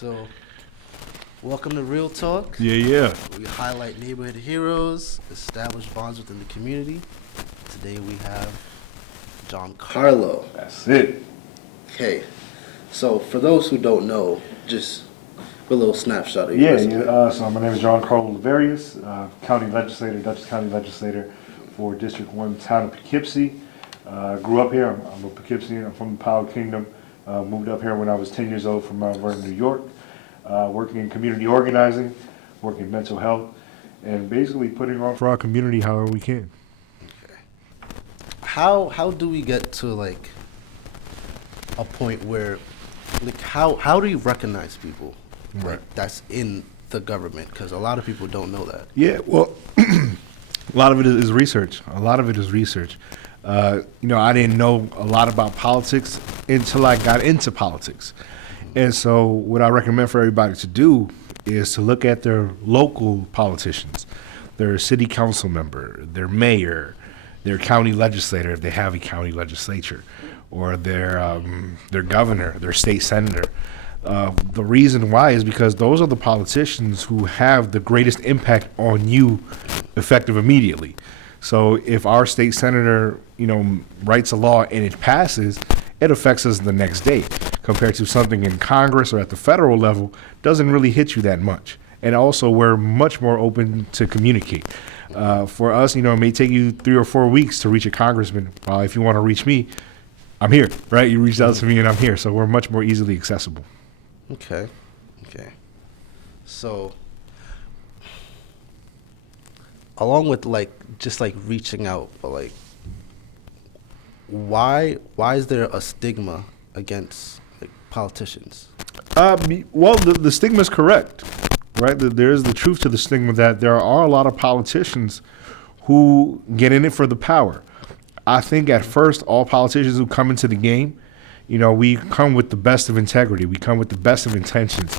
So, welcome to Real Talk. Yeah. We highlight neighborhood heroes, establish bonds within the community. Today we have Giancarlo. That's it. Okay, so for those who don't know, just a little snapshot of your resume. So my name is Giancarlo Llaverias, Dutchess County Legislator for District 1, town of Poughkeepsie. Grew up here. I'm a Poughkeepsian. I'm from the Powell Kingdom. Moved up here when I was 10 years old from Mount Vernon, New York. Working in community organizing, working in mental health, and basically putting on for our community however we can. Okay. How do we get to like a point where, like, how do you recognize people like that's in the government? Because a lot of people don't know that. Yeah, well, a lot of it is research. I didn't know a lot about politics until I got into politics. And so what I recommend for everybody to do is to look at their local politicians, their city council member, their mayor, their county legislator, if they have a county legislature, or their governor, their state senator. The reason why is because those are the politicians who have the greatest impact on you effective immediately. So if our state senator, writes a law and it passes, it affects us the next day, compared to something in Congress or at the federal level doesn't really hit you that much. And also we're much more open to communicate. For us, it may take you 3 or 4 weeks to reach a congressman. While if you want to reach me, I'm here, right? You reached out to me and I'm here. So we're much more easily accessible. Okay. So, along with just reaching out, but why is there a stigma against politicians? Well, the stigma is correct, right? There is the truth to the stigma that there are a lot of politicians who get in it for the power. I think at first all politicians who come into the game, we come with the best of integrity. We come with the best of intentions.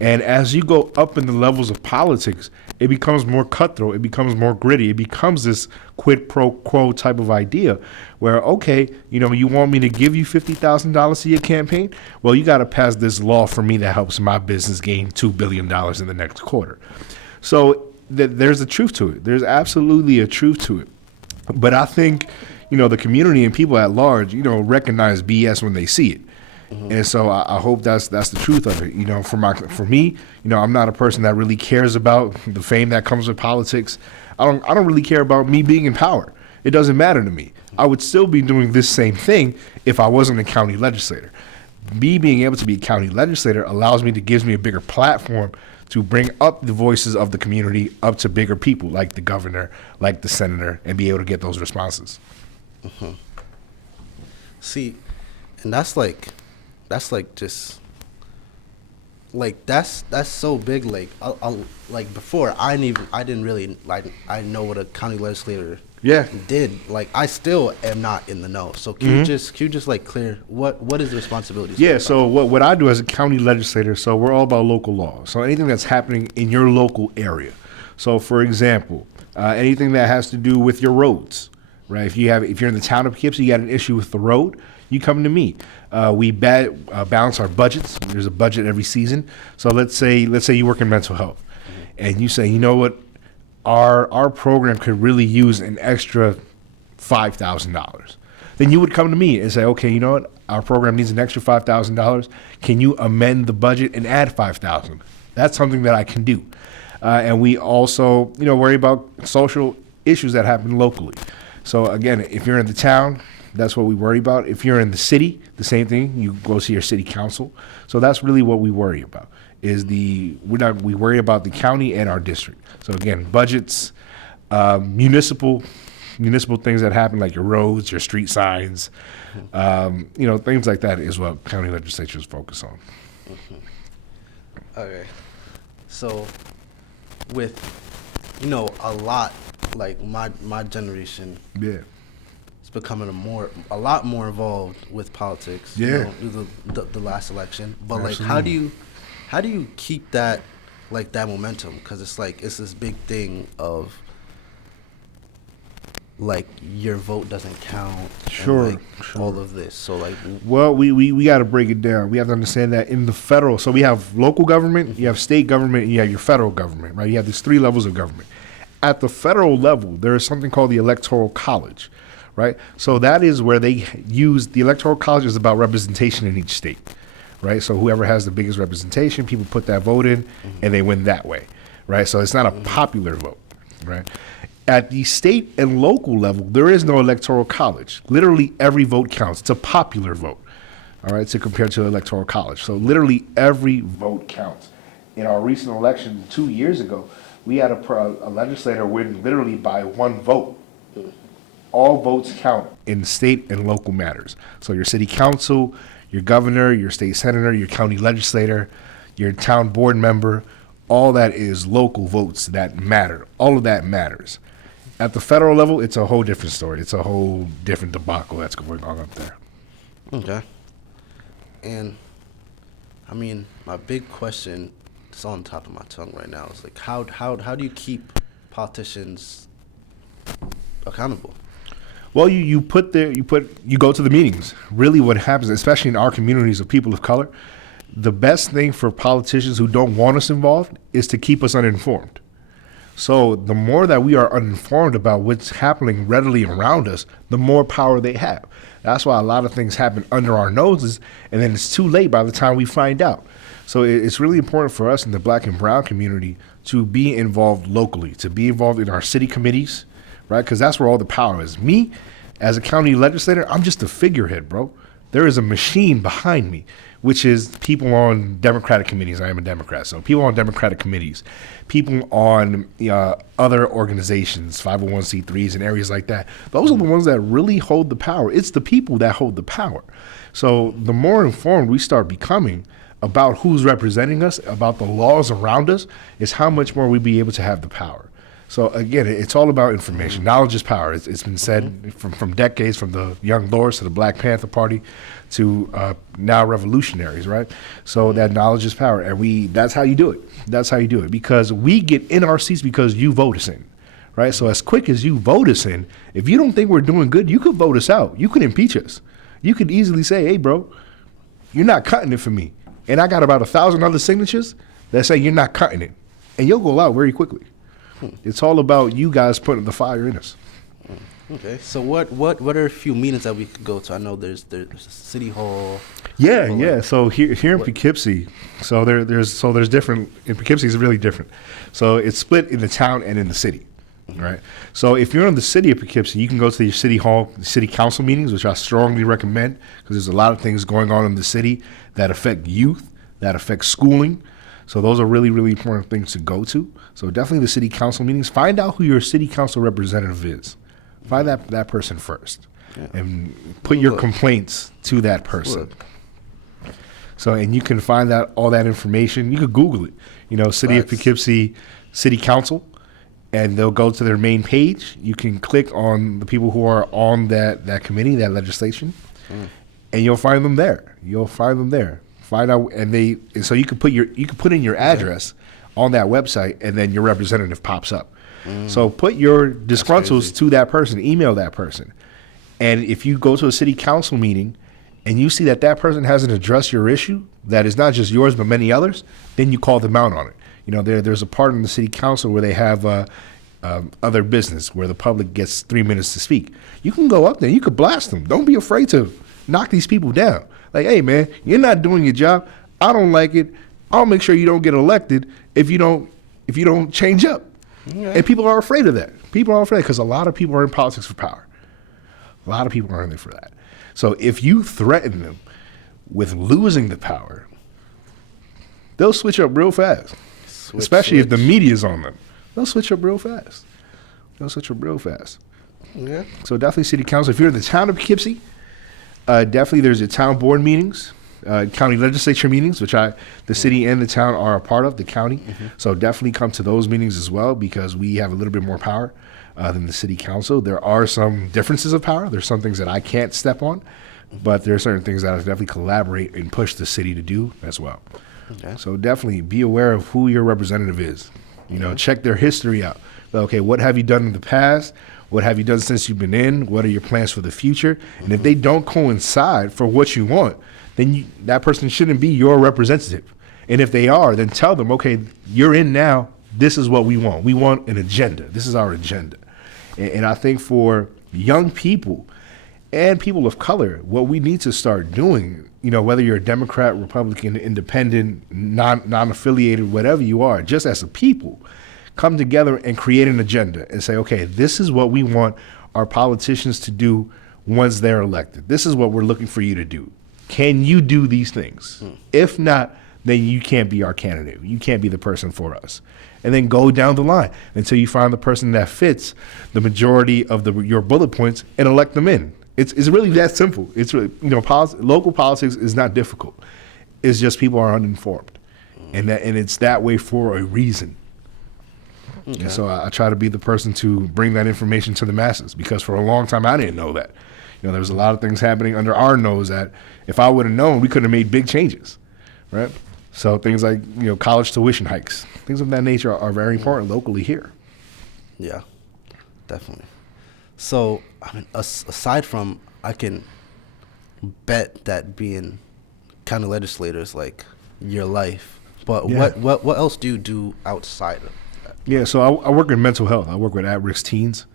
And as you go up in the levels of politics, it becomes more cutthroat. It becomes more gritty. It becomes this quid pro quo type of idea where, okay, you want me to give you $50,000 to your campaign? Well, you got to pass this law for me that helps my business gain $2 billion in the next quarter. So there's a truth to it. There's absolutely a truth to it. But I think, the community and people at large, recognize BS when they see it. And so I hope that's the truth of it. For me, I'm not a person that really cares about the fame that comes with politics. I don't really care about me being in power. It doesn't matter to me. I would still be doing this same thing if I wasn't a county legislator. Me being able to be a county legislator gives me a bigger platform to bring up the voices of the community up to bigger people like the governor, like the senator, and be able to get those responses. Mm-hmm. See, and that's so big. Before I didn't really I know what a county legislator did. I still am not in the know. So can you just clear what is the responsibility? Yeah. So what I do as a county legislator, so we're all about local law. So anything that's happening in your local area. So for example, anything that has to do with your roads, right? If you're in the town of Poughkeepsie, you got an issue with the road, you come to me. We balance our budgets. There's a budget every season. So let's say you work in mental health, and you say, what, our program could really use an extra $5,000. Then you would come to me and say, okay, what, our program needs an extra $5,000. Can you amend the budget and add $5,000? That's something that I can do. And we also, worry about social issues that happen locally. So again, if you're in the town, that's what we worry about. If you're in the city, the same thing. You go see your city council. So that's really what we worry about. We worry about the county and our district. So again, budgets, municipal things that happen like your roads, your street signs, things like that is what county legislatures focus on. Mm-hmm. Okay, so with a lot like my generation, becoming a lot more involved with politics. The last election. But Absolutely. how do you keep that that momentum? Because it's this big thing of like your vote doesn't count. Sure, and, like, all of this. So like, Well, we got to break it down. We have to understand that in the federal, so we have local government, you have state government, and you have your federal government, right? You have these three levels of government. At the federal level, there is something called the Electoral College, right? So that is where they use the Electoral College is about representation in each state, right? So whoever has the biggest representation, people put that vote in, and they win that way, right? So it's not a popular vote, right? At the state and local level, there is no Electoral College. Literally every vote counts. It's a popular vote, all right, to compare to the Electoral College. So literally every vote counts. In our recent election 2 years ago, we had a legislator win literally by one vote. All votes count in state and local matters. So your city council, your governor, your state senator, your county legislator, your town board member, all that is local votes that matter. All of that matters. At the federal level, it's a whole different story. It's a whole different debacle that's going on up there. okay. And I mean, my big question that's on top of my tongue right now is like, how do you keep politicians accountable? Well, you go to the meetings. Really, what happens, especially in our communities of people of color, the best thing for politicians who don't want us involved is to keep us uninformed. So the more that we are uninformed about what's happening readily around us, the more power they have. That's why a lot of things happen under our noses, and then it's too late by the time we find out. So it's really important for us in the Black and brown community to be involved locally, to be involved in our city committees, right? Because that's where all the power is. Me, as a county legislator, I'm just a figurehead, bro. There is a machine behind me, which is people on Democratic committees. I am a Democrat, so people on Democratic committees, people on other organizations, 501c3s and areas like that. Those are the ones that really hold the power. It's the people that hold the power. So the more informed we start becoming about who's representing us, about the laws around us, is how much more we be able to have the power. So again, it's all about information. Knowledge is power. It's been said from decades, from the Young Lords to the Black Panther Party to now revolutionaries, right? So that knowledge is power, and that's how you do it. That's how you do it, because we get in our seats because you vote us in, right? So as quick as you vote us in, if you don't think we're doing good, you could vote us out. You could impeach us. You could easily say, hey, bro, you're not cutting it for me. And I got about 1,000 other signatures that say you're not cutting it. And you'll go out very quickly. It's all about you guys putting the fire in us. Okay. So what are a few meetings that we could go to? I know there's City Hall. Yeah. So here in Poughkeepsie, so there's different. In Poughkeepsie, it's really different. So it's split in the town and in the city, right? So if you're in the city of Poughkeepsie, you can go to your city hall, city council meetings, which I strongly recommend, because there's a lot of things going on in the city that affect youth, that affect schooling. So those are really, really important things to go to. So definitely the city council meetings. Find out who your city council representative is. Find that person first, and put your complaints to that person. So, and you can find all that information. You could Google it. City of Poughkeepsie City Council, and they'll go to their main page. You can click on the people who are on that committee, that legislation, and you'll find them there. Find out, and so you can put in your address on that website, and then your representative pops up. So put your disgruntles to that person, email that person. And if you go to a city council meeting and you see that person hasn't addressed your issue, that is not just yours but many others, then you call them out on it. There's a part in the city council where they have other business where the public gets 3 minutes to speak. You can go up there, you could blast them. Don't be afraid to knock these people down. Like, hey man, you're not doing your job. I don't like it. I'll make sure you don't get elected if you don't change up. Okay. And people are afraid of that. People are afraid because a lot of people are in politics for power. A lot of people are in there for that. So if you threaten them with losing the power, they'll switch up real fast. Especially if the media's on them. They'll switch up real fast. Yeah. So definitely city council. If you're in the town of Poughkeepsie, definitely there's your town board meetings. County legislature meetings, which the city and the town are a part of, the county. So definitely come to those meetings as well, because we have a little bit more power than the city council. There are some differences of power. There's some things that I can't step on, but there are certain things that I definitely collaborate and push the city to do as well. Okay. So definitely be aware of who your representative is. Check their history out. Okay, what have you done in the past? What have you done since you've been in? What are your plans for the future? And if they don't coincide for what you want, then that person shouldn't be your representative. And if they are, then tell them, okay, you're in now. This is what we want. We want an agenda. This is our agenda. And I think for young people and people of color, what we need to start doing, whether you're a Democrat, Republican, independent, non-affiliated, whatever you are, just as a people, come together and create an agenda and say, okay, this is what we want our politicians to do once they're elected. This is what we're looking for you to do. Can you do these things? If not, then you can't be our candidate. You can't be the person for us. And then go down the line until you find the person that fits the majority of your bullet points and elect them in. It's really that simple. It's really, local politics is not difficult. It's just people are uninformed, and it's that way for a reason. Okay. And so I try to be the person to bring that information to the masses, because for a long time I didn't know that. There was a lot of things happening under our nose that if I would have known, we could have made big changes, right? So things like college tuition hikes, things of that nature are very important locally here. Yeah, definitely. So aside from, I can bet that being county legislator is like your life, but what else do you do outside of that? Yeah, so I work in mental health. I work with at-risk teens.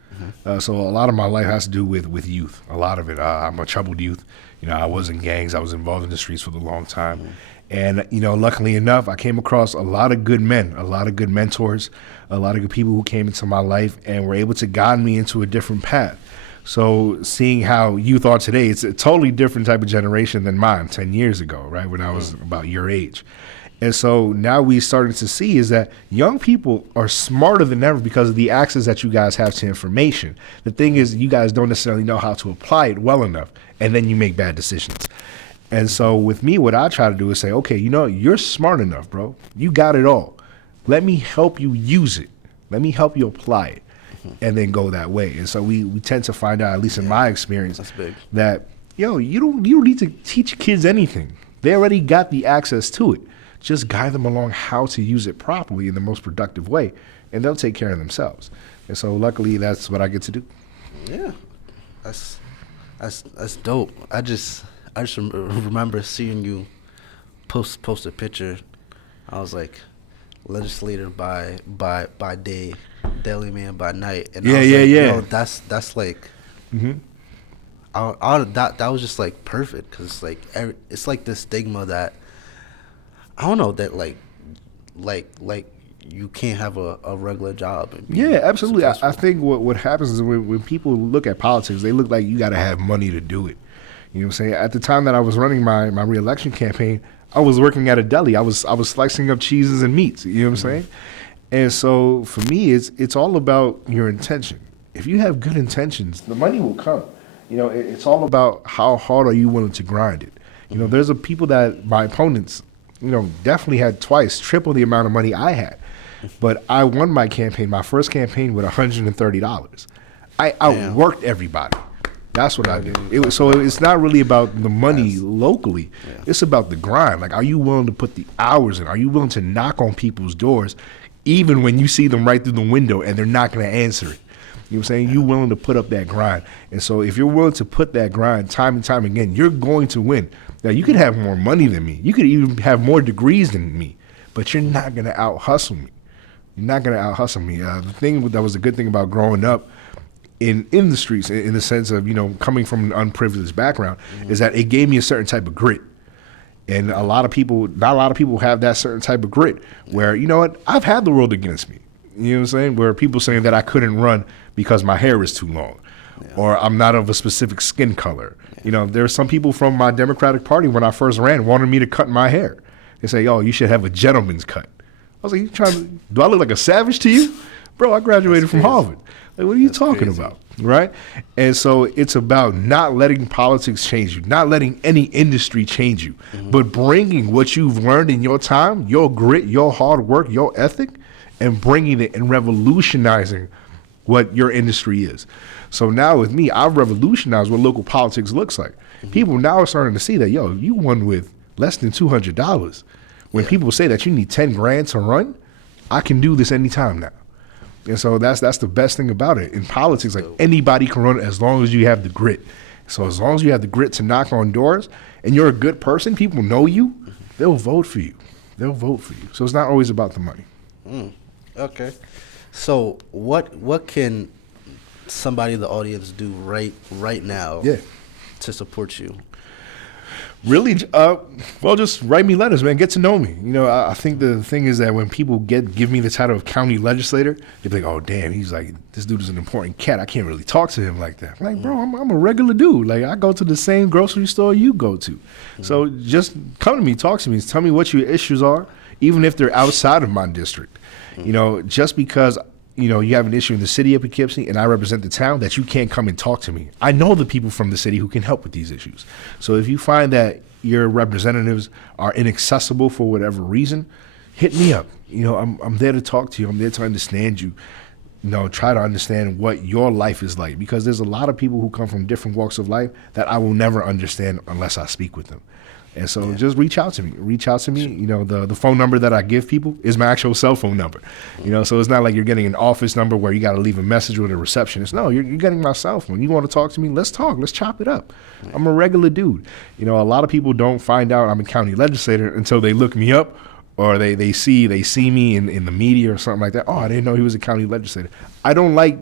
So a lot of my life has to do with youth. A lot of it. I'm a troubled youth. I was in gangs. I was involved in the streets for a long time. And, luckily enough, I came across a lot of good men, a lot of good mentors, a lot of good people who came into my life and were able to guide me into a different path. So seeing how youth are today, it's a totally different type of generation than mine 10 years ago, right, when I was about your age. And so now we starting to see is that young people are smarter than ever because of the access that you guys have to information. The thing is, you guys don't necessarily know how to apply it well enough, and then you make bad decisions. And so with me, what I try to do is say, okay, you're smart enough, bro. You got it all. Let me help you use it. Let me help you apply it, and then go that way. And so we tend to find out, at least in my experience, that, you don't need to teach kids anything. They already got the access to it. Just guide them along how to use it properly in the most productive way, and they'll take care of themselves. And so luckily, that's what I get to do. Yeah, that's dope. I just remember seeing you post a picture. I was like, legislator by day, daily man by night. And I was like, yo, that's like, that was just like perfect, because like it's like this stigma that, I don't know, that like you can't have a regular job. Yeah, absolutely. I think what happens is when people look at politics, they look like you got to have money to do it. You know what I'm saying? At the time that I was running my re-election campaign, I was working at a deli. I was slicing up cheeses and meats. You know what I'm saying? And so for me, it's all about your intention. If you have good intentions, the money will come. It's all about how hard are you willing to grind it. There's people that my opponents, definitely had triple the amount of money I had. But I won my first campaign with $130. I outworked everybody. That's what I did. So it's not really about the money locally. Yeah. It's about the grind. Like, are you willing to put the hours in? Are you willing to knock on people's doors even when you see them right through the window and they're not going to answer it? You know what I'm saying? You're willing to put up that grind. And so if you're willing to put that grind time and time again, you're going to win. Now, you could have more money than me. You could even have more degrees than me, but you're not going to out-hustle me. You're not going to out-hustle me. The thing that was a good thing about growing up in the streets, in the sense of, coming from an unprivileged background, is that it gave me a certain type of grit. And not a lot of people have that certain type of grit where, I've had the world against me. You know what I'm saying? Where people saying that I couldn't run because my hair is too long, or I'm not of a specific skin color. There are some people from my Democratic Party when I first ran wanted me to cut my hair. They say, "Oh, you should have a gentleman's cut." I was like, do I look like a savage to you? Bro, I graduated from Harvard. Like, what are you talking about? Right? And so it's about not letting politics change you, not letting any industry change you, but bringing what you've learned in your time, your grit, your hard work, your ethic, and bringing it and revolutionizing what your industry is. So now with me, I've revolutionized what local politics looks like. People now are starting to see that, you won with less than $200. When people say that you need 10 grand to run, I can do this anytime now. And so that's the best thing about it. In politics, like anybody can run it as long as you have the grit. So as long as you have the grit to knock on doors and you're a good person, people know you, they'll vote for you. They'll vote for you. So it's not always about the money. Okay. So what can somebody in the audience do right now to support you? Really, well, just write me letters, man. Get to know me. You know, I think the thing is that when people give me the title of county legislator, they be like, oh, damn, he's like, this dude is an important cat. I can't really talk to him like that. I'm like, bro, I'm a regular dude. Like, I go to the same grocery store you go to. So just come to me, talk to me, tell me what your issues are, even if they're outside of my district. You know, just because you know, you have an issue in the city of Poughkeepsie and I represent the town, that you can't come and talk to me. I know the people from the city who can help with these issues. So if you find that your representatives are inaccessible for whatever reason, hit me up. You know, I'm there to talk to you. I'm there to understand you. You know, try to understand what your life is like, because there's a lot of people who come from different walks of life that I will never understand unless I speak with them. And so just reach out to me. Reach out to me. You know, the phone number that I give people is my actual cell phone number. You know, so it's not like you're getting an office number where you got to leave a message with a receptionist. No, you're getting my cell phone. You want to talk to me? Let's talk. Let's chop it up. I'm a regular dude. You know, a lot of people don't find out I'm a county legislator until they look me up or they see me in the media or something like that. Oh, I didn't know he was a county legislator. I don't like,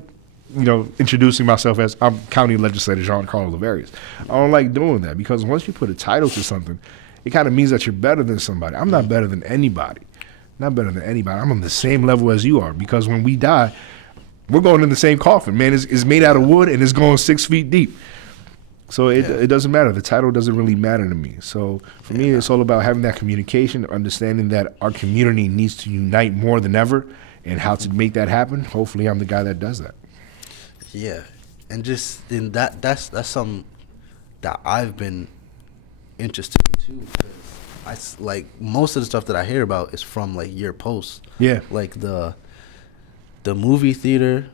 you know, introducing myself as I'm county legislator Giancarlo Llaverias. I don't like doing that, because once you put a title to something, it kind of means that you're better than somebody. I'm not better than anybody. Not better than anybody. I'm on the same level as you are, because when we die, we're going in the same coffin. Man, it's made out of wood and it's going 6 feet deep. So it doesn't matter. The title doesn't really matter to me. So for me, it's all about having that communication, understanding that our community needs to unite more than ever, and how to make that happen. Hopefully I'm the guy that does that. Yeah, and just in that's something that I've been interested in too, because like most of the stuff that I hear about is from like your posts. Yeah, like the movie theater.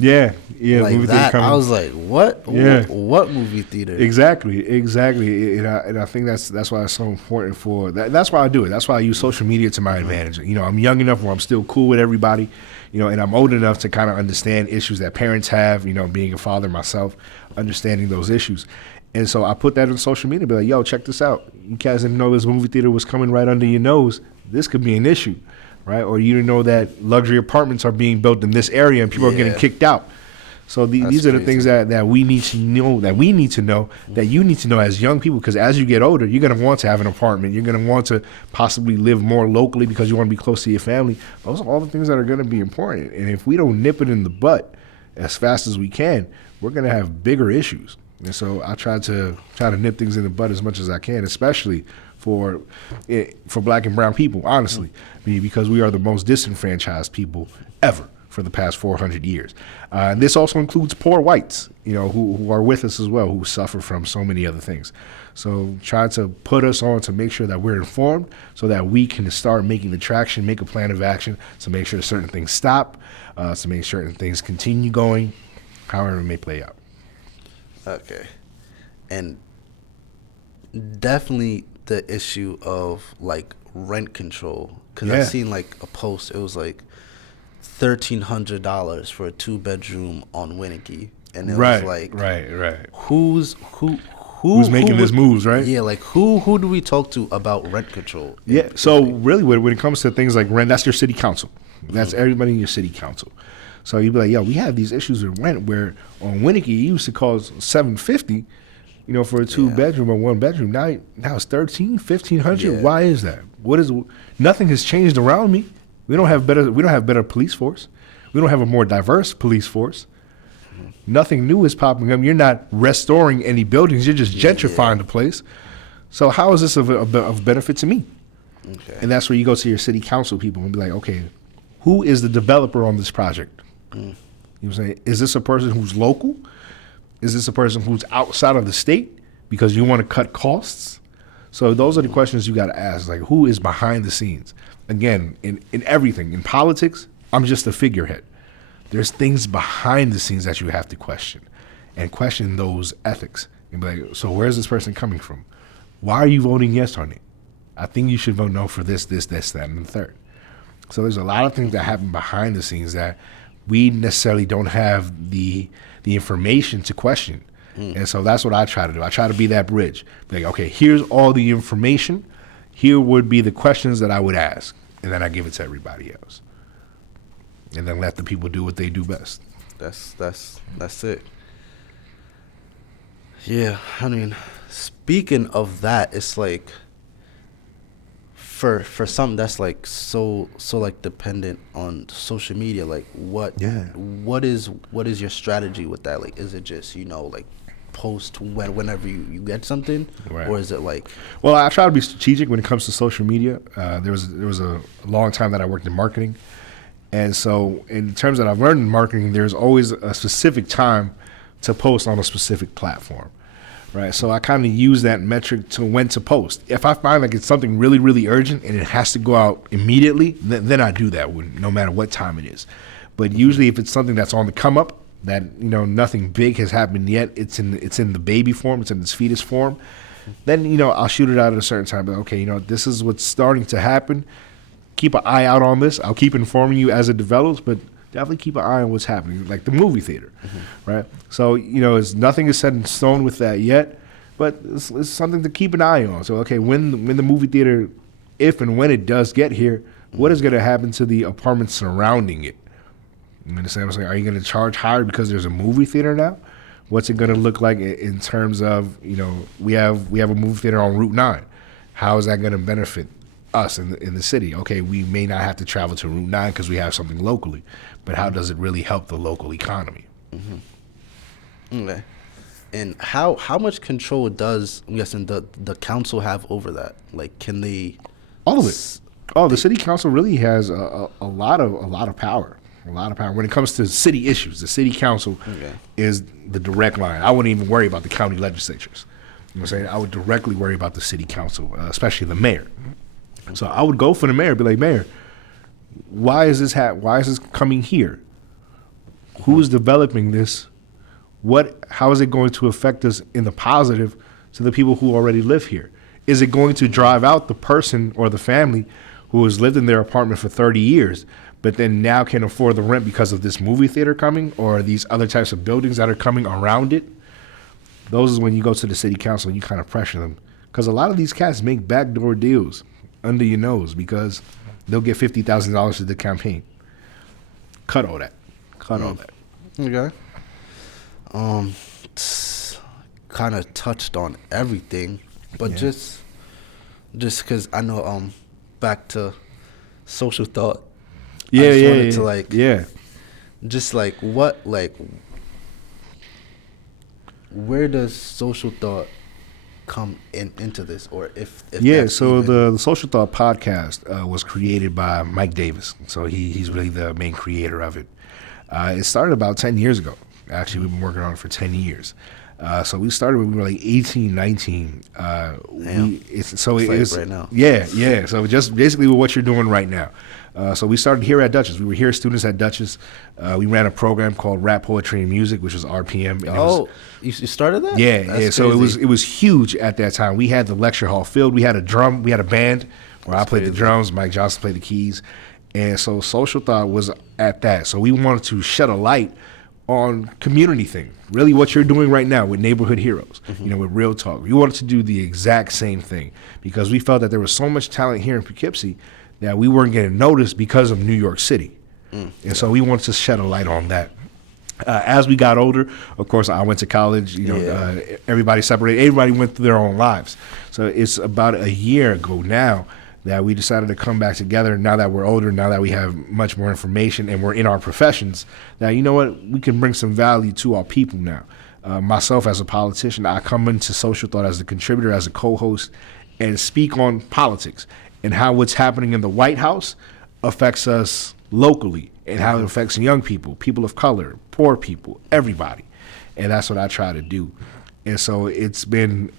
Yeah, like movie that. Theater I was like, what? Yeah. What movie theater? Exactly. And I think that's why it's so important for that. That's why I do it. That's why I use social media to my advantage. You know, I'm young enough where I'm still cool with everybody. You know, and I'm old enough to kind of understand issues that parents have. You know, being a father myself, understanding those issues. And so I put that on social media, be like, yo, check this out. You guys didn't know this movie theater was coming right under your nose. This could be an issue. Right? Or you didn't know that luxury apartments are being built in this area and people are getting kicked out. So these are the things that we need to know, that you need to know as young people, because as you get older, you're going to want to have an apartment. You're going to want to possibly live more locally because you want to be close to your family. Those are all the things that are going to be important. And if we don't nip it in the butt as fast as we can, we're going to have bigger issues. And so I try to nip things in the bud as much as I can, especially for black and brown people, honestly, because we are the most disenfranchised people ever for the past 400 years. And this also includes poor whites, you know, who are with us as well, who suffer from so many other things. So try to put us on to make sure that we're informed so that we can start making the traction, make a plan of action to make sure certain things stop, to make certain things continue going, however it may play out. Okay. And definitely the issue of like rent control, because I seen like a post, it was like $1,300 for a 2-bedroom on Winnicky, and it was like who's making these moves, right? Yeah, like who do we talk to about rent control? Yeah, so really when it comes to things like rent, that's your city council. That's everybody in your city council. So you'd be like, yo, we have these issues with rent where on Winnicky it used to cost $750, you know, for a 2-bedroom or 1-bedroom. Now it's $1,300, $1,500. Yeah. Why is that? Nothing has changed around me. We don't have better police force. We don't have a more diverse police force. Nothing new is popping up. You're not restoring any buildings. You're just gentrifying the place. So how is this of benefit to me? Okay. And that's where you go to your city council people and be like, okay, who is the developer on this project? You know what I'm saying? Is this a person who's local? Is this a person who's outside of the state because you want to cut costs? So those are the questions you got to ask. Like, who is behind the scenes? Again, in everything. In politics, I'm just a figurehead. There's things behind the scenes that you have to question, and question those ethics. And be like, so where's this person coming from? Why are you voting yes on it? I think you should vote no for this, that, and the third. So there's a lot of things that happen behind the scenes that we necessarily don't have the information to question. And so that's what I try to do. I try to be that bridge. Like, okay, here's all the information. Here would be the questions that I would ask. And then I give it to everybody else. And then let the people do what they do best. That's it. Yeah, I mean, speaking of that, it's like for something that's like so like dependent on social media, like what is your strategy with that? Like, is it just, like post whenever you get something, right, or is it like? Well, I try to be strategic when it comes to social media. There was a long time that I worked in marketing, and so in terms that I've learned in marketing, there's always a specific time to post on a specific platform, right? So I kind of use that metric to when to post. If I find like it's something really, really urgent and it has to go out immediately, then I do that no matter what time it is. But usually if it's something that's on the come up, that nothing big has happened yet, it's in the baby form, it's in its fetus form, then I'll shoot it out at a certain time. But okay, this is what's starting to happen. Keep an eye out on this. I'll keep informing you as it develops, but definitely keep an eye on what's happening, like the movie theater, right? So nothing is set in stone with that yet, but it's something to keep an eye on. So okay, when the movie theater, if and when it does get here, what is going to happen to the apartments surrounding it? You understand what I'm saying? Are you going to charge higher because there's a movie theater now? What's it going to look like in terms of, we have a movie theater on Route 9. How is that going to benefit us in the city? Okay, we may not have to travel to Route 9 because we have something locally, but how does it really help the local economy? Okay. And how much control does, I'm guessing, the council have over that? Like, can they? All of it. The city council really has a lot of power. A lot of power. When it comes to city issues, the city council is the direct line. I wouldn't even worry about the county legislatures. You know what I'm saying? I would directly worry about the city council, especially the mayor. So I would go for the mayor, be like, Mayor, why is this coming here? Who's developing this? How is it going to affect us in the positive to the people who already live here? Is it going to drive out the person or the family who has lived in their apartment for 30 years, but then now can afford the rent because of this movie theater coming or these other types of buildings that are coming around it? Those is when you go to the city council and you kind of pressure them. Because a lot of these cats make backdoor deals under your nose because they'll get $50,000 to the campaign. Cut all that. Okay. Kind of touched on everything, but just because I know back to social thought. Just like what, like, where does social thought come into this, or if so the Social Thought podcast was created by Mike Davis. So he's really the main creator of it. It started about 10 years ago. Actually, we've been working on it for 10 years. So we started when we were like 18, 19. It's right now. Yeah. So just basically what you're doing right now. So we started here at Dutchess. We were here students at Dutchess. We ran a program called Rap, Poetry, and Music, which was RPM. And you started that? Yeah. That's so it was huge at that time. We had the lecture hall filled. We had a band where I played the drums, Mike Johnson played the keys. And so Social Thought was at that. So we wanted to shed a light on community thing, really what you're doing right now with Neighborhood Heroes, with Real Talk. We wanted to do the exact same thing because we felt that there was so much talent here in Poughkeepsie that we weren't getting noticed because of New York City. And so we wanted to shed a light on that. As we got older, of course, I went to college, everybody separated, everybody went through their own lives. So it's about a year ago now that we decided to come back together now that we're older, now that we have much more information and we're in our professions, that, we can bring some value to our people now. Myself as a politician, I come into Social Thought as a contributor, as a co-host, and speak on politics and how what's happening in the White House affects us locally and how it affects young people, people of color, poor people, everybody. And that's what I try to do. And so it's been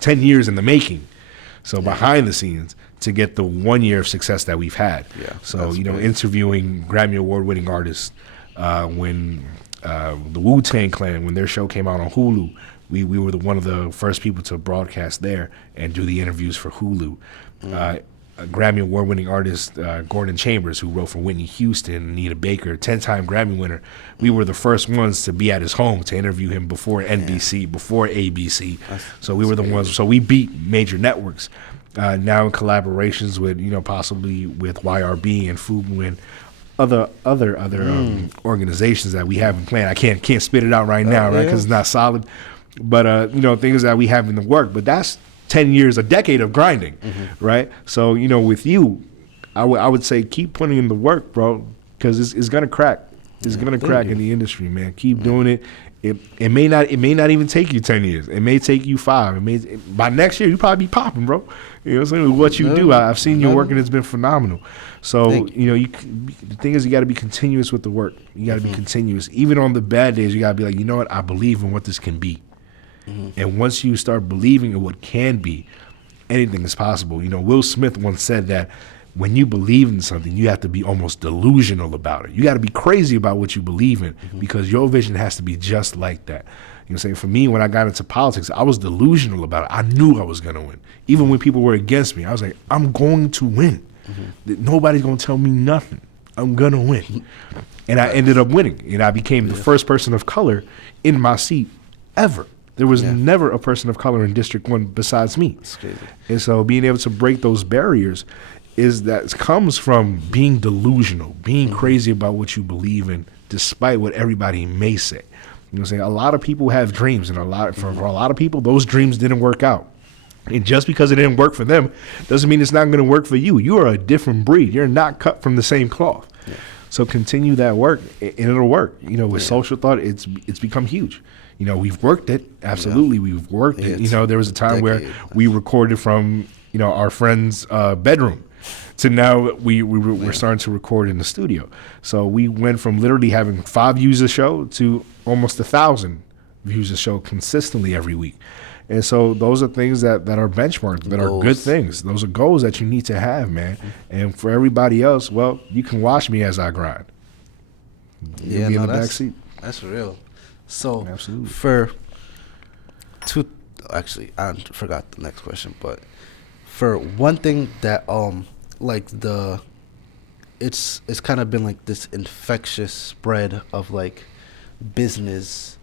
10 years in the making. So behind the scenes to get the 1 year of success that we've had. Yeah, so, interviewing Grammy Award-winning artists, when the Wu-Tang Clan, when their show came out on Hulu, we were one of the first people to broadcast there and do the interviews for Hulu. a Grammy Award-winning artist, Gordon Chambers, who wrote for Whitney Houston, Anita Baker, 10-time Grammy winner. We were the first ones to be at his home to interview him before NBC, before ABC. So we were the ones. So we beat major networks. Now in collaborations with, possibly with YRB and FUBU and other organizations that we have in plan. I can't spit it out right now, right? Because it's not solid. But things that we have in the work. But that's 10 years, a decade of grinding, right? So with you, I would say keep putting in the work, bro, because it's gonna crack. It's gonna crack in the industry, man. Keep doing it. It may not even take you 10 years. It may take you 5. By next year you probably be popping, bro. You know what I'm saying? What you do, I've seen your work and it's been phenomenal. So the thing is, you got to be continuous with the work. You got to be continuous, even on the bad days. You got to be like, you know what? I believe in what this can be. And once you start believing in what can be, anything is possible. Will Smith once said that when you believe in something, you have to be almost delusional about it. You got to be crazy about what you believe in because your vision has to be just like that. For me, when I got into politics, I was delusional about it. I knew I was going to win. Even when people were against me, I was like, I'm going to win. Nobody's going to tell me nothing. I'm going to win. And I ended up winning. And I became the first person of color in my seat ever. There was never a person of color in District 1 besides me. That's crazy. And so being able to break those barriers comes from being delusional, being crazy about what you believe in, despite what everybody may say. A lot of people have dreams, and for a lot of people, those dreams didn't work out. And just because it didn't work for them doesn't mean it's not going to work for you. You are a different breed. You're not cut from the same cloth. Yeah. So continue that work, and it'll work. With social thought, it's become huge. We've worked it. Absolutely, we've worked it. There was a time where we recorded from, our friend's bedroom to now we're starting to record in the studio. So we went from literally having 5 views a show to almost 1,000 views a show consistently every week. And so those are things that are benchmarks, that are good things. Those are goals that you need to have, man. And for everybody else, well, you can watch me as I grind. You'll be in the back seat. That's real. So absolutely. Actually, I forgot the next question, but for one thing that it's kind of been like this infectious spread of like business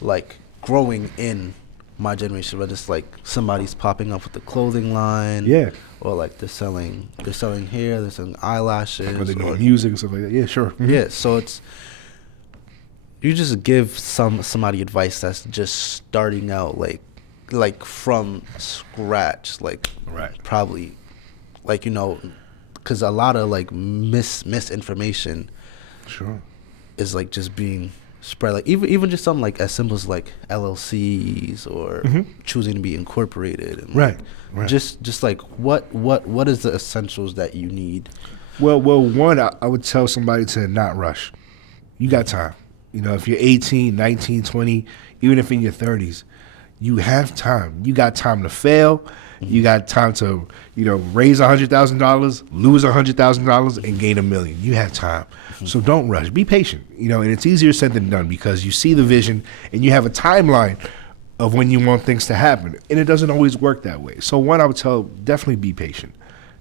like growing in my generation, where it's like somebody's popping up with a clothing line, or like they're selling hair, they're selling eyelashes, or they're doing music and stuff like that. Yeah, sure. Yeah, so it's, you just give somebody advice that's just starting out like from scratch, probably because a lot of like misinformation is like just being spread, like even just something like as simple as like LLCs or choosing to be incorporated, and right. Just like what is the essentials that you need? Well, one, I would tell somebody to not rush. You got time. If you're 18, 19, 20, even if in your 30s, you have time. You got time to fail. You got time to, raise $100,000, lose $100,000, and gain $1 million. You have time. So don't rush. Be patient. And it's easier said than done because you see the vision and you have a timeline of when you want things to happen. And it doesn't always work that way. So one, I would tell, definitely be patient.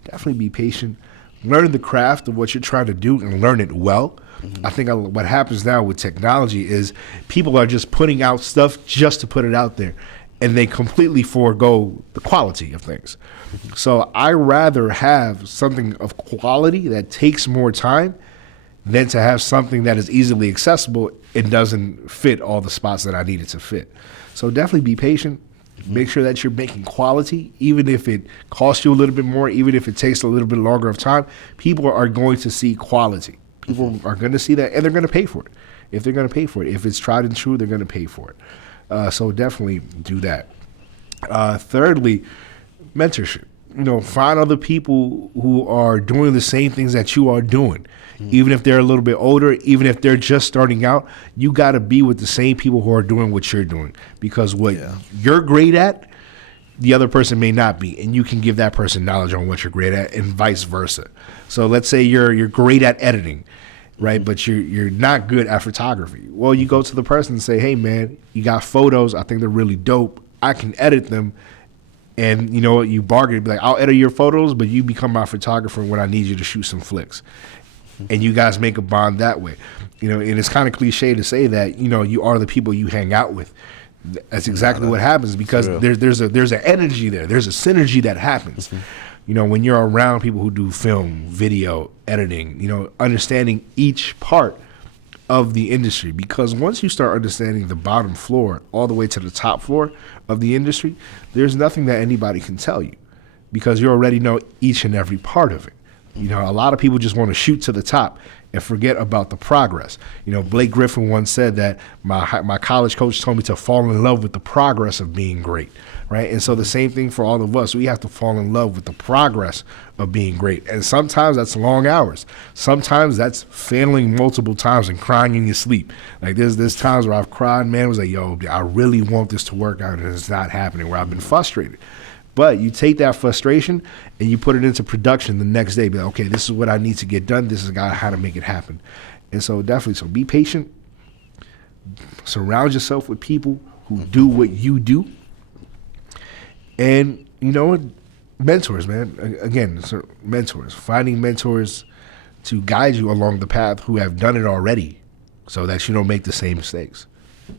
Definitely be patient. Learn the craft of what you're trying to do and learn it well. I think what happens now with technology is people are just putting out stuff just to put it out there, and they completely forego the quality of things. So I rather have something of quality that takes more time than to have something that is easily accessible and doesn't fit all the spots that I need it to fit. So definitely be patient. Make sure that you're making quality, even if it costs you a little bit more, even if it takes a little bit longer of time. People are going to see quality. People are going to see that, and they're going to pay for it. If they're going to pay for it, if it's tried and true, they're going to pay for it. So definitely do that. Thirdly, mentorship. Find other people who are doing the same things that you are doing. Even if they're a little bit older, even if they're just starting out, you got to be with the same people who are doing what you're doing. Because what you're great at, the other person may not be, and you can give that person knowledge on what you're great at, and vice versa. So let's say you're great at editing, right? But you're not good at photography. Well, you go to the person and say, hey man, you got photos, I think they're really dope, I can edit them, And you know what? You bargain, be like, I'll edit your photos, but you become my photographer when I need you to shoot some flicks. And you guys make a bond that way. You know, and it's kind of cliche to say that, you know, you are the people you hang out with. That's exactly what happens, because there's an energy there. There's a synergy that happens. You know, when you're around people who do film, video, editing, you know, understanding each part of the industry. Because once you start understanding the bottom floor all the way to the top floor of the industry, there's nothing that anybody can tell you, because you already know each and every part of it. You know, a lot of people just want to shoot to the top and forget about the progress. You know, Blake Griffin once said that my college coach told me to fall in love with the progress of being great, right? And so the same thing for all of us. We have to fall in love with the progress of being great. And sometimes that's long hours. Sometimes that's failing multiple times and crying in your sleep. Like there's times where I've cried, man, was like, yo, I really want this to work out, and it's not happening, where I've been frustrated. But you take that frustration and you put it into production the next day. Be like, okay, this is what I need to get done. This is how to make it happen. And so definitely, so be patient. Surround yourself with people who do what you do. And, you know, mentors, man. Again, so mentors. Finding mentors to guide you along the path who have done it already, so that you don't make the same mistakes.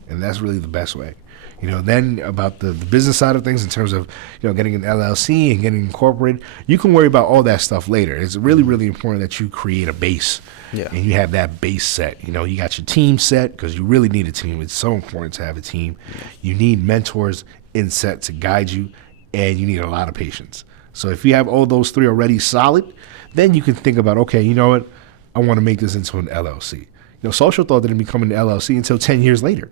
And that's really the best way. You know, then about the business side of things, in terms of, you know, getting an LLC and getting incorporated, you can worry about all that stuff later. It's really, really important that you create a base, and you have that base set. You know, you got your team set, because you really need a team. It's so important to have a team. You need mentors in set to guide you, and you need a lot of patience. So if you have all those three already solid, then you can think about, okay, you know what, I want to make this into an LLC. You know, Social Thought didn't become an LLC until 10 years later.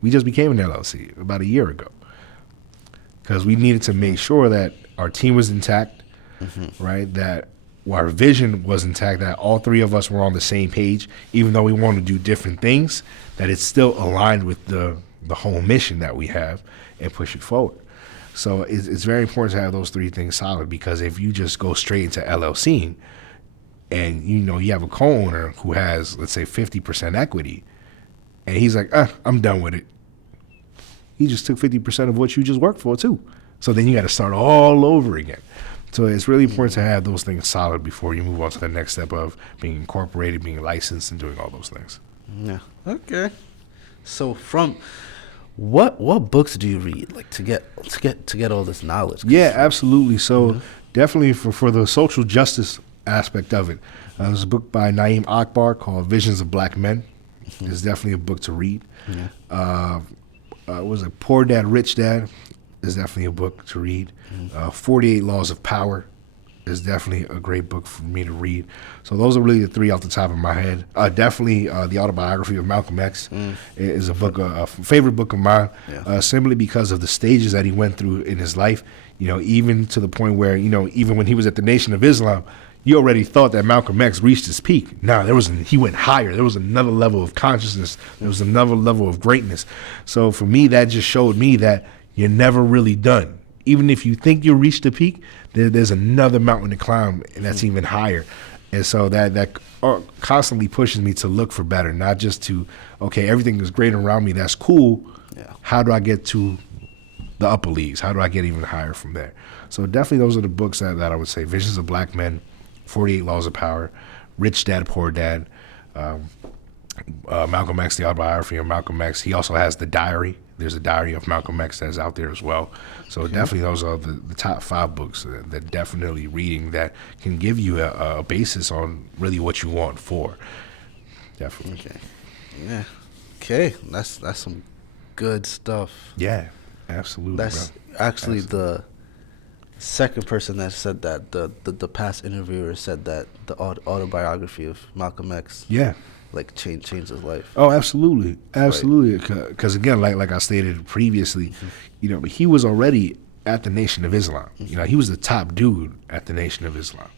We just became an LLC about a year ago, because we needed to make sure that our team was intact, right? That our vision was intact, that all three of us were on the same page, even though we want to do different things, that it's still aligned with the whole mission that we have, and push it forward. So it's very important to have those three things solid, because if you just go straight into LLCing and, you know, you have a co-owner who has, let's say, 50% equity, and he's like, I'm done with it. He just took 50% of what you just worked for, too. So then you got to start all over again. So it's really important to have those things solid before you move on to the next step of being incorporated, being licensed, and doing all those things. Yeah. Okay. So from what books do you read, like to get all this knowledge? Yeah, absolutely. So definitely for the social justice aspect of it, there's a book by Naeem Akbar called Visions of Black Men. It's definitely a book to read. Was it Poor Dad, Rich Dad? Is definitely a book to read. 48 Laws of Power is definitely a great book for me to read. So those are really the three off the top of my head. Definitely the autobiography of Malcolm X is a book, a favorite book of mine, simply because of the stages that he went through in his life. You know, even to the point where, you know, even when he was at the Nation of Islam, you already thought that Malcolm X reached his peak. No, he went higher. There was another level of consciousness. There was another level of greatness. So for me, that just showed me that you're never really done. Even if you think you'll reach the peak, there's another mountain to climb, and that's even higher. And so that constantly pushes me to look for better, not just to, okay, everything is great around me. That's cool. How do I get to the upper leagues? How do I get even higher from there? So definitely those are the books that I would say: Visions of Black Men, 48 Laws of Power, Rich Dad, Poor Dad, Malcolm X, the autobiography of Malcolm X. He also has the diary. There's a diary of Malcolm X that's out there as well. So definitely those are the top 5 books that definitely reading that can give you a basis on really what you want for. Definitely. Okay. Yeah. Okay. That's some good stuff. Yeah, absolutely. That's actually the second person that said that. The past interviewer said that the autobiography of Malcolm X like changed his life. Oh, absolutely. Because again, like I stated previously, you know, he was already at the Nation of Islam. You know, he was the top dude at the Nation of Islam.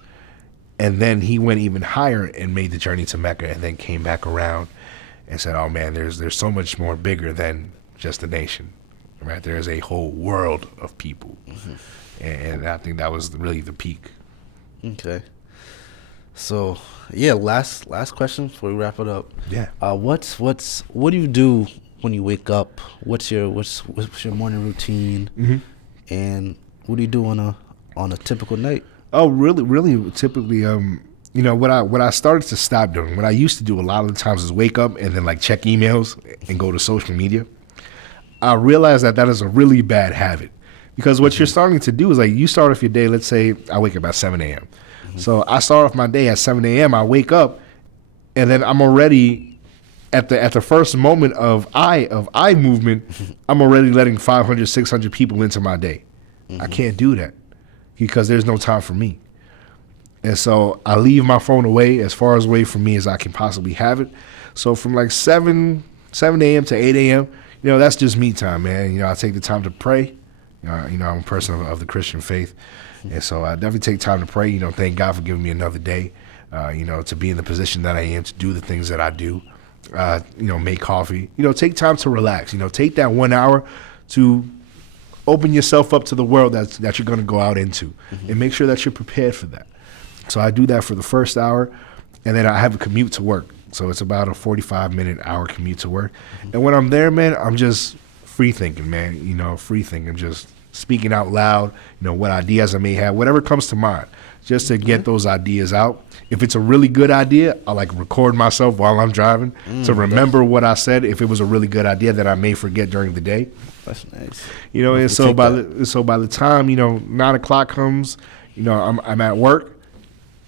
And then he went even higher and made the journey to Mecca, and then came back around and said, oh man, there's so much more bigger than just the nation, right? There's a whole world of people. And I think that was really the peak. Okay. So yeah, last question before we wrap it up. Yeah. What do you do when you wake up? What's your morning routine? And what do you do on a typical night? Oh, really, typically, what I started to stop doing, what I used to do a lot of the times is wake up and then like check emails and go to social media. I realized that is a really bad habit, because what you're starting to do is like you start off your day. Let's say I wake up at 7 a.m. So I start off my day at 7 a.m. I wake up, and then I'm already at the first moment of eye movement. I'm already letting 500, 600 people into my day. I can't do that because there's no time for me. And so I leave my phone away, as far as away from me as I can possibly have it. So from like 7 a.m. to 8 a.m., that's just me time, man. I take the time to pray. I'm a person of the Christian faith. And so I definitely take time to pray. Thank God for giving me another day, to be in the position that I am, to do the things that I do, make coffee, take time to relax, take that 1 hour to open yourself up to the world that you're going to go out into, and make sure that you're prepared for that. So I do that for the first hour, and then I have a commute to work. So it's about a 45-minute hour commute to work. And when I'm there, man, I'm just free thinking, man, just speaking out loud, what ideas I may have, whatever comes to mind, just to get those ideas out. If it's a really good idea, I like record myself while I'm driving to remember what I said. If it was a really good idea that I may forget during the day. That's nice. And so by the time 9 o'clock comes, I'm at work.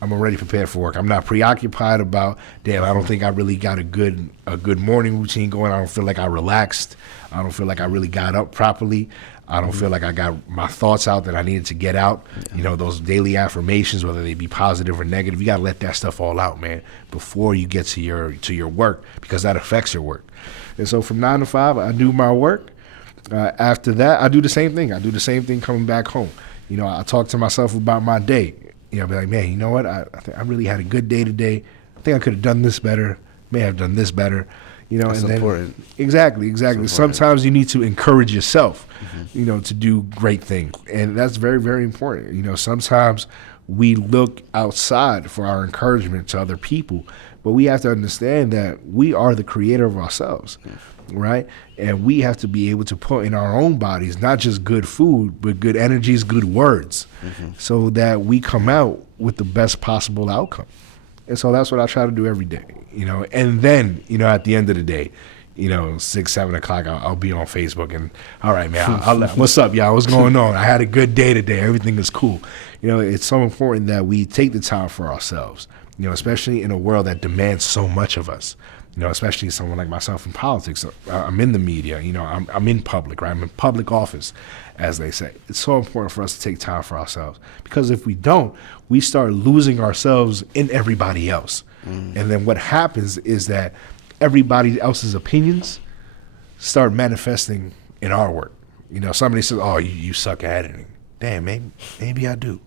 I'm already prepared for work. I'm not preoccupied about, damn, I don't think I really got a good morning routine going. I don't feel like I relaxed. I don't feel like I really got up properly. I don't feel like I got my thoughts out that I needed to get out. Those daily affirmations, whether they be positive or negative, you got to let that stuff all out, man, before you get to your work, because that affects your work. And so from 9 to 5, I do my work. After that, I do the same thing. I do the same thing coming back home. I talk to myself about my day. Be like, man, you know what? I really had a good day today. I think I could have done this better. May have done this better. That's and then, important. Exactly. Sometimes you need to encourage yourself, to do great things. And that's very, very important. Sometimes we look outside for our encouragement to other people, but we have to understand that we are the creator of ourselves, right? And we have to be able to put in our own bodies, not just good food, but good energies, good words, so that we come out with the best possible outcome. And so that's what I try to do every day, and then, at the end of the day, 6, 7 o'clock, I'll be on Facebook and, all right, man, what's up, y'all? What's going on? I had a good day today. Everything is cool. It's so important that we take the time for ourselves, especially in a world that demands so much of us, especially someone like myself in politics. I'm in the media, I'm in public, right? I'm in public office, as they say. It's so important for us to take time for ourselves, because if we don't, we start losing ourselves in everybody else. And then what happens is that everybody else's opinions start manifesting in our work. Somebody says, oh, you suck at editing. Damn, maybe I do.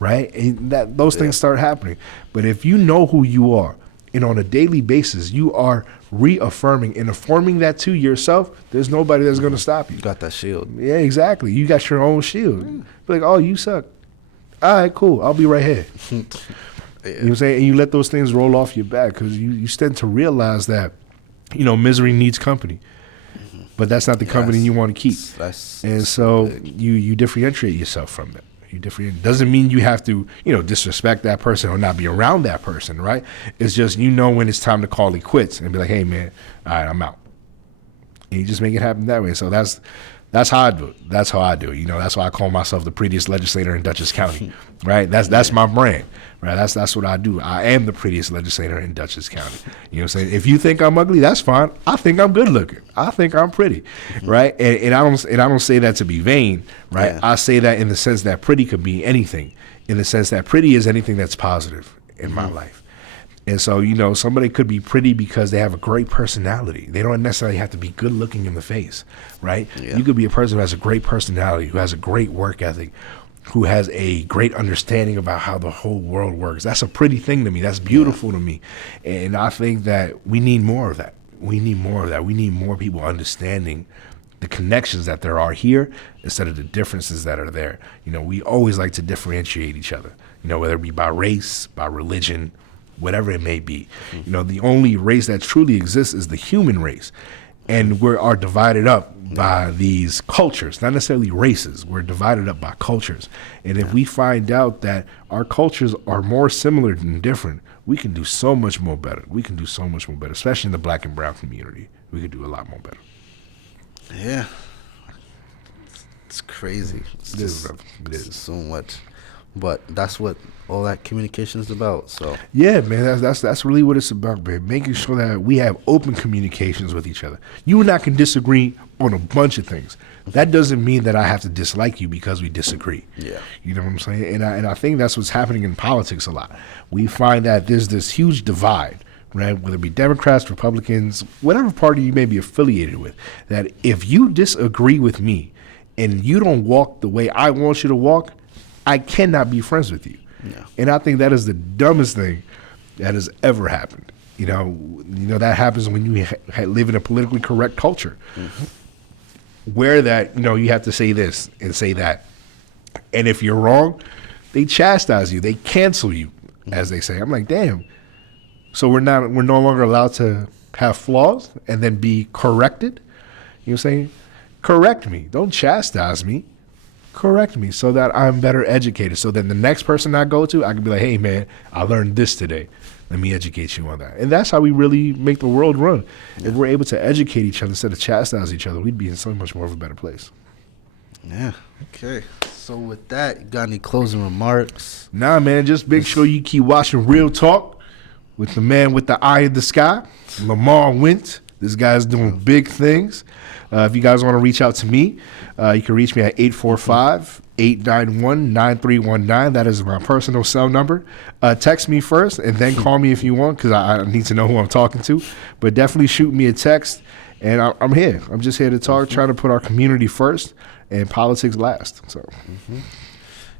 Right? And those things start happening. But if you know who you are, and on a daily basis, you are reaffirming and affirming that to yourself, there's nobody that's going to stop you. You got that shield. Yeah, exactly. You got your own shield. Be like, oh, you suck. All right, cool. I'll be right here. You know what I'm saying? And you let those things roll off your back, because you tend to realize that, misery needs company. But that's not the company you want to keep. And so you differentiate yourself from that. Doesn't mean you have to, disrespect that person or not be around that person, right? It's just, when it's time to call it quits and be like, hey, man, all right, I'm out. And you just make it happen that way. So that's how I do it. That's how I do it. That's why I call myself the prettiest legislator in Dutchess County, right? That's my brand, right? That's what I do. I am the prettiest legislator in Dutchess County. You know what I'm saying? If you think I'm ugly, that's fine. I think I'm good looking. I think I'm pretty, right? And I don't say that to be vain, right? Yeah. I say that in the sense that pretty could be anything, in the sense that pretty is anything that's positive in my life. And so, somebody could be pretty because they have a great personality. They don't necessarily have to be good looking in the face, right? Yeah. You could be a person who has a great personality, who has a great work ethic, who has a great understanding about how the whole world works. That's a pretty thing to me. That's beautiful to me. And I think that we need more of that. We need more people understanding the connections that there are here instead of the differences that are there. We always like to differentiate each other, whether it be by race, by religion, whatever it may be. The only race that truly exists is the human race. And we are divided up by these cultures, not necessarily races. We're divided up by cultures. And if we find out that our cultures are more similar than different, we can do so much more better. We can do so much more better, especially in the black and brown community. We could do a lot more better. Yeah. It's crazy. It is, brother. It is. So much. But that's what all that communication is about. So yeah, man, that's really what it's about, man. Making sure that we have open communications with each other. You and I can disagree on a bunch of things. That doesn't mean that I have to dislike you because we disagree. Yeah, you know what I'm saying. And I think that's what's happening in politics a lot. We find that there's this huge divide, right? Whether it be Democrats, Republicans, whatever party you may be affiliated with. That if you disagree with me and you don't walk the way I want you to walk, I cannot be friends with you. Yeah. And I think that is the dumbest thing that has ever happened. You know that happens when you live in a politically correct culture, where that you have to say this and say that, and if you're wrong, they chastise you, they cancel you, as they say. I'm like, damn. So we're no longer allowed to have flaws and then be corrected. You know what I'm saying? Correct me. Don't chastise me. Correct me so that I'm better educated. So then the next person I go to, I can be like, hey, man, I learned this today. Let me educate you on that. And that's how we really make the world run. If we're able to educate each other instead of chastise each other, we'd be in so much more of a better place. Yeah. Okay. So with that, you got any closing remarks? Nah, man, just make sure you keep watching Real Talk with the man with the eye in the sky, Lamar Wint. This guy's doing big things. If you guys want to reach out to me, you can reach me at 845-891-9319. That is my personal cell number. Text me first and then call me if you want, because I need to know who I'm talking to. But definitely shoot me a text, and I'm here. I'm just here to talk, trying to put our community first and politics last. So.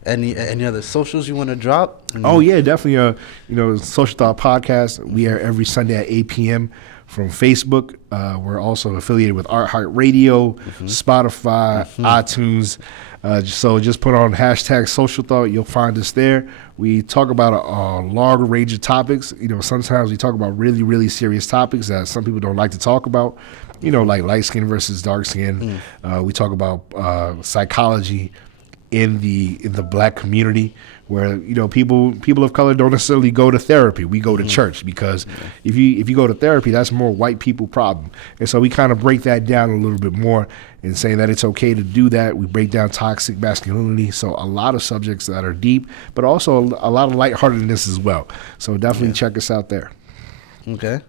Any other socials you want to drop? Oh, yeah, definitely. Social Thought Podcast. We are every Sunday at 8 p.m. from Facebook. We're also affiliated with iHeartRadio, Spotify, iTunes. So just put on hashtag Social Thought. You'll find us there. We talk about a long range of topics. Sometimes we talk about really, really serious topics that some people don't like to talk about, like light skin versus dark skin. We talk about psychology in the black community, where people of color don't necessarily go to therapy. We go to church, because if you go to therapy, that's more white people problem. And so we kind of break that down a little bit more and saying that it's okay to do that. We break down toxic masculinity. So a lot of subjects that are deep, but also a lot of lightheartedness as well. So definitely check us out there. Okay.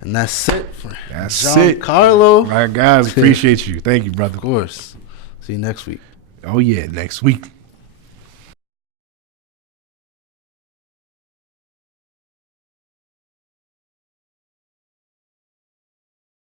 And that's it. That's Giancarlo. All right, guys. Appreciate you. Thank you, brother. Of course. See you next week. Oh, yeah, next week.